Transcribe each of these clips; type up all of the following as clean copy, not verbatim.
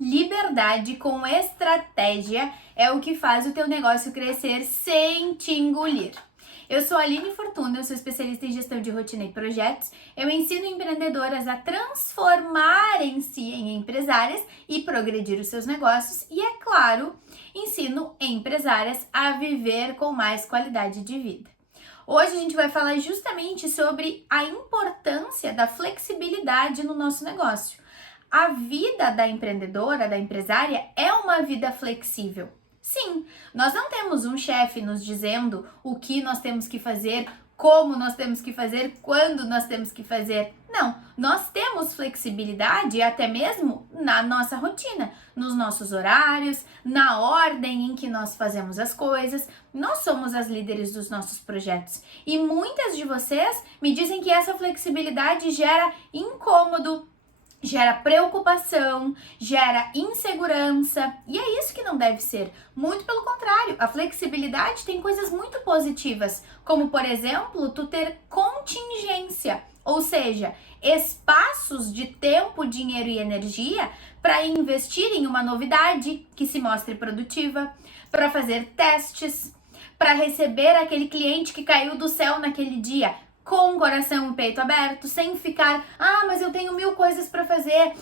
Liberdade com estratégia é o que faz o teu negócio crescer sem te engolir. Eu sou a Aline Fortuna, eu sou especialista em gestão de rotina e projetos. Eu ensino empreendedoras a transformarem-se em empresárias e progredir os seus negócios e, é claro, ensino empresárias a viver com mais qualidade de vida. Hoje a gente vai falar justamente sobre a importância da flexibilidade no nosso negócio. A vida da empreendedora, da empresária, é uma vida flexível. Sim, nós não temos um chefe nos dizendo o que nós temos que fazer, como nós temos que fazer, quando nós temos que fazer. Não, nós temos flexibilidade até mesmo na nossa rotina, nos nossos horários, na ordem em que nós fazemos as coisas. Nós somos as líderes dos nossos projetos e muitas de vocês me dizem que essa flexibilidade gera incômodo, gera preocupação, gera insegurança, e é isso que não deve ser. Muito pelo contrário, a flexibilidade tem coisas muito positivas, como por exemplo, tu ter contingência, ou seja, espaços de tempo, dinheiro e energia para investir em uma novidade que se mostre produtiva, para fazer testes, para receber aquele cliente que caiu do céu naquele dia, com o coração e peito aberto, sem ficar, mas eu tenho 1000 coisas para fazer,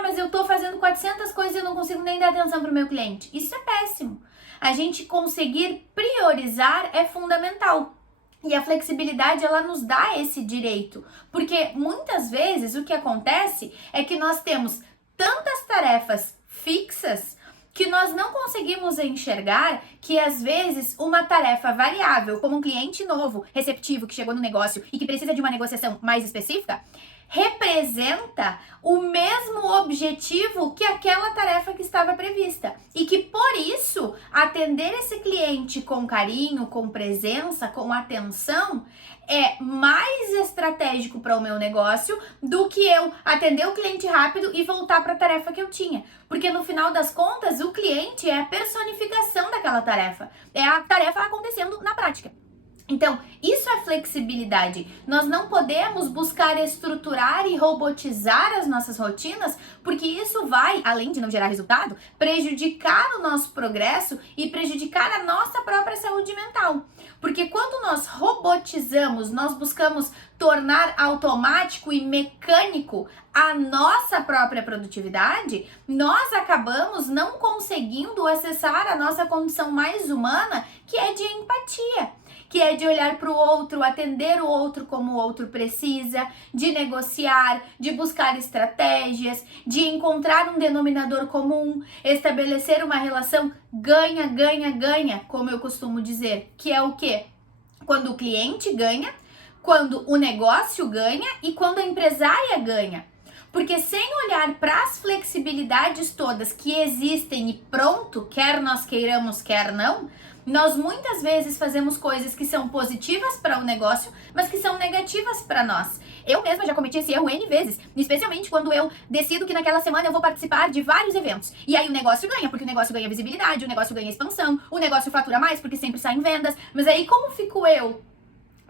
mas eu tô fazendo 400 coisas e eu não consigo nem dar atenção pro meu cliente. Isso é péssimo. A gente conseguir priorizar é fundamental. E a flexibilidade, ela nos dá esse direito, porque muitas vezes o que acontece é que nós temos tantas tarefas fixas que nós não conseguimos enxergar que, às vezes, uma tarefa variável, como um cliente novo, receptivo, que chegou no negócio e que precisa de uma negociação mais específica, representa o mesmo objetivo que aquela tarefa que estava prevista. E que, por isso, atender esse cliente com carinho, com presença, com atenção, é mais estratégico para o meu negócio do que eu atender o cliente rápido e voltar para a tarefa que eu tinha. Porque no final das contas, o cliente é a personificação daquela tarefa. É a tarefa acontecendo na prática. Então, isso é flexibilidade. Nós não podemos buscar estruturar e robotizar as nossas rotinas, porque isso vai, além de não gerar resultado, prejudicar o nosso progresso e prejudicar a nossa própria saúde mental. Porque quando nós robotizamos, nós buscamos tornar automático e mecânico a nossa própria produtividade, nós acabamos não conseguindo acessar a nossa condição mais humana, que é de empatia, que é de olhar para o outro, atender o outro como o outro precisa, de negociar, de buscar estratégias, de encontrar um denominador comum, estabelecer uma relação ganha, ganha, ganha, como eu costumo dizer, que é o quê? Quando o cliente ganha, quando o negócio ganha e quando a empresária ganha. Porque sem olhar para as flexibilidades todas que existem e pronto, quer nós queiramos, quer não, nós muitas vezes fazemos coisas que são positivas para o negócio, mas que são negativas para nós. Eu mesma já cometi esse erro N vezes, especialmente quando eu decido que naquela semana eu vou participar de vários eventos. E aí o negócio ganha, porque o negócio ganha visibilidade, o negócio ganha expansão, o negócio fatura mais, porque sempre saem vendas. Mas aí como fico eu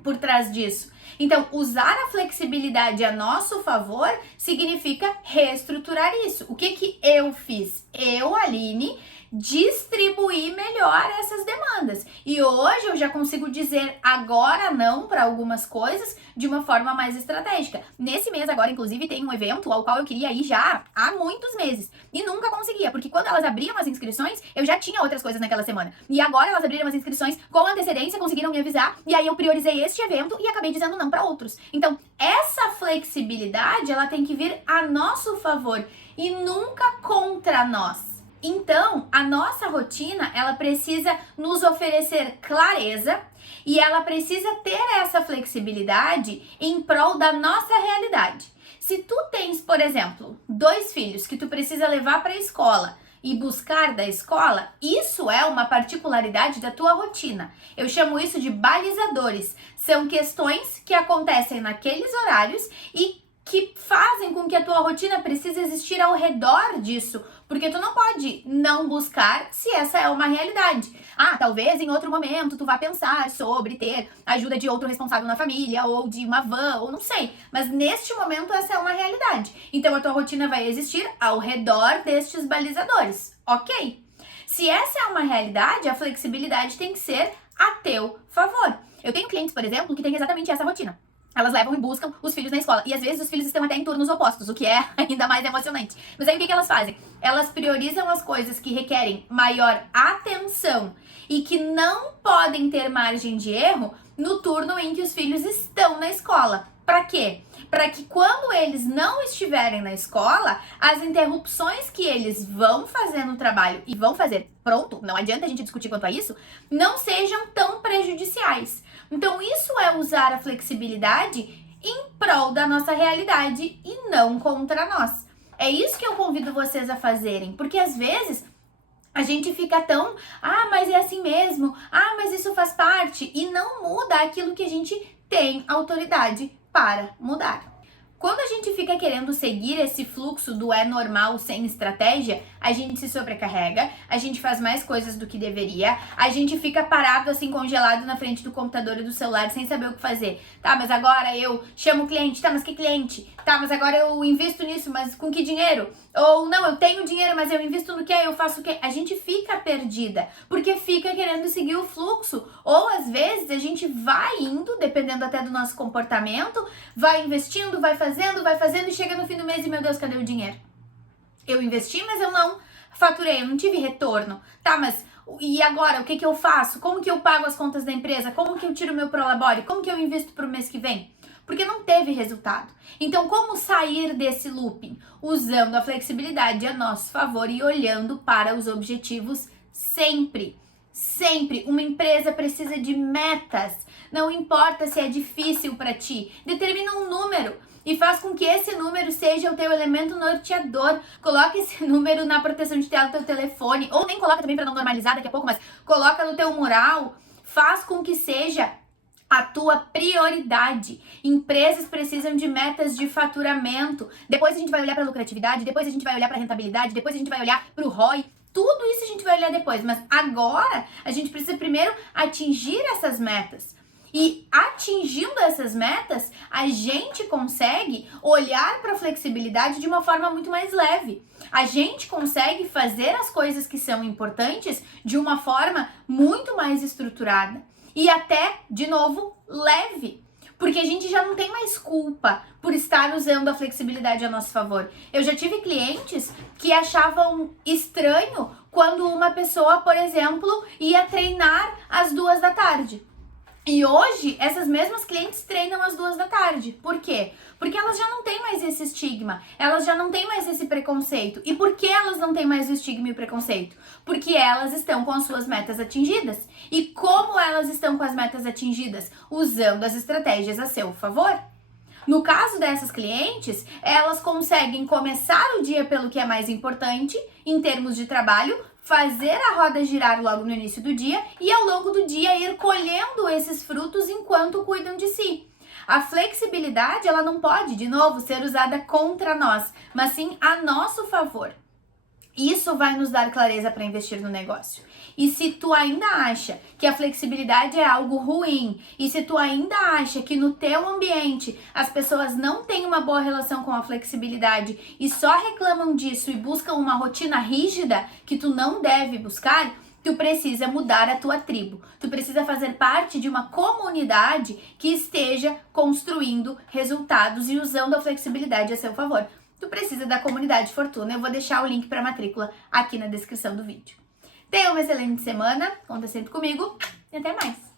por trás disso? Então, usar a flexibilidade a nosso favor significa reestruturar isso. O que eu fiz? Eu, Aline, distribuir melhor essas demandas. E hoje eu já consigo dizer agora não para algumas coisas de uma forma mais estratégica. Nesse mês agora, inclusive, tem um evento ao qual eu queria ir já há muitos meses. E nunca conseguia, porque quando elas abriam as inscrições, eu já tinha outras coisas naquela semana. E agora elas abriram as inscrições com antecedência, conseguiram me avisar, e aí eu priorizei este evento e acabei dizendo não para outros. Então, essa flexibilidade, ela tem que vir a nosso favor e nunca contra nós. Então, a nossa rotina, ela precisa nos oferecer clareza e ela precisa ter essa flexibilidade em prol da nossa realidade. Se tu tens, por exemplo, 2 filhos que tu precisa levar para a escola e buscar da escola, isso é uma particularidade da tua rotina. Eu chamo isso de balizadores. São questões que acontecem naqueles horários e que fazem com que a tua rotina precise existir ao redor disso, porque tu não pode não buscar se essa é uma realidade. Ah, talvez em outro momento tu vá pensar sobre ter ajuda de outro responsável na família, ou de uma van, ou não sei, mas neste momento essa é uma realidade. Então a tua rotina vai existir ao redor destes balizadores, ok? Se essa é uma realidade, a flexibilidade tem que ser a teu favor. Eu tenho clientes, por exemplo, que têm exatamente essa rotina. Elas levam e buscam os filhos na escola. E às vezes os filhos estão até em turnos opostos, o que é ainda mais emocionante. Mas aí o que elas fazem? Elas priorizam as coisas que requerem maior atenção e que não podem ter margem de erro no turno em que os filhos estão na escola. Para quê? Para que quando eles não estiverem na escola, as interrupções que eles vão fazer no trabalho e vão fazer pronto, não adianta a gente discutir quanto a isso, não sejam tão prejudiciais. Então isso é usar a flexibilidade em prol da nossa realidade e não contra nós. É isso que eu convido vocês a fazerem, porque às vezes a gente fica tão, mas é assim mesmo, mas isso faz parte, e não muda aquilo que a gente tem autoridade para mudar. Quando a gente fica querendo seguir esse fluxo do é normal sem estratégia, a gente se sobrecarrega, a gente faz mais coisas do que deveria, a gente fica parado assim, congelado na frente do computador e do celular sem saber o que fazer. Tá, mas agora eu chamo o cliente, tá, mas que cliente? Tá, mas agora eu invisto nisso, mas com que dinheiro? Ou não, eu tenho dinheiro, mas eu invisto no que? Eu faço o quê? A gente fica perdida, porque fica querendo seguir o fluxo. Ou às vezes a gente vai indo, dependendo até do nosso comportamento, vai investindo, vai fazendo e chega no fim do mês e, meu Deus, cadê o dinheiro? Eu investi, mas eu não faturei, eu não tive retorno. Tá, mas e agora? O que que eu faço? Como que eu pago as contas da empresa? Como que eu tiro meu prolabore? Como que eu invisto pro mês que vem? Porque não teve resultado. Então, como sair desse looping? Usando a flexibilidade a nosso favor e olhando para os objetivos sempre. Sempre. Uma empresa precisa de metas. Não importa se é difícil para ti. Determina um número e faz com que esse número seja o teu elemento norteador. Coloca esse número na proteção de tela do teu telefone, ou nem coloca também para não normalizar daqui a pouco, mas coloca no teu mural. Faz com que seja a tua prioridade. Empresas precisam de metas de faturamento. Depois a gente vai olhar para a lucratividade, depois a gente vai olhar para a rentabilidade, depois a gente vai olhar para o ROI. Tudo isso a gente vai olhar depois, mas agora a gente precisa primeiro atingir essas metas. E atingindo essas metas, a gente consegue olhar para a flexibilidade de uma forma muito mais leve. A gente consegue fazer as coisas que são importantes de uma forma muito mais estruturada. E até, de novo, leve. Porque a gente já não tem mais culpa por estar usando a flexibilidade a nosso favor. Eu já tive clientes que achavam estranho quando uma pessoa, por exemplo, ia treinar às 14h. E hoje, essas mesmas clientes treinam às 14h. Por quê? Porque elas já não têm mais esse estigma, elas já não têm mais esse preconceito. E por que elas não têm mais o estigma e o preconceito? Porque elas estão com as suas metas atingidas. E como elas estão com as metas atingidas? Usando as estratégias a seu favor. No caso dessas clientes, elas conseguem começar o dia pelo que é mais importante, em termos de trabalho, fazer a roda girar logo no início do dia e ao longo do dia ir colhendo esses frutos enquanto cuidam de si. A flexibilidade, ela não pode, de novo, ser usada contra nós, mas sim a nosso favor. Isso vai nos dar clareza para investir no negócio. E se tu ainda acha que a flexibilidade é algo ruim, e se tu ainda acha que no teu ambiente as pessoas não têm uma boa relação com a flexibilidade e só reclamam disso e buscam uma rotina rígida que tu não deve buscar, tu precisa mudar a tua tribo. Tu precisa fazer parte de uma comunidade que esteja construindo resultados e usando a flexibilidade a seu favor. Tu precisa da comunidade Fortuna. Eu vou deixar o link para a matrícula aqui na descrição do vídeo. Tenha uma excelente semana, conta sempre comigo e até mais!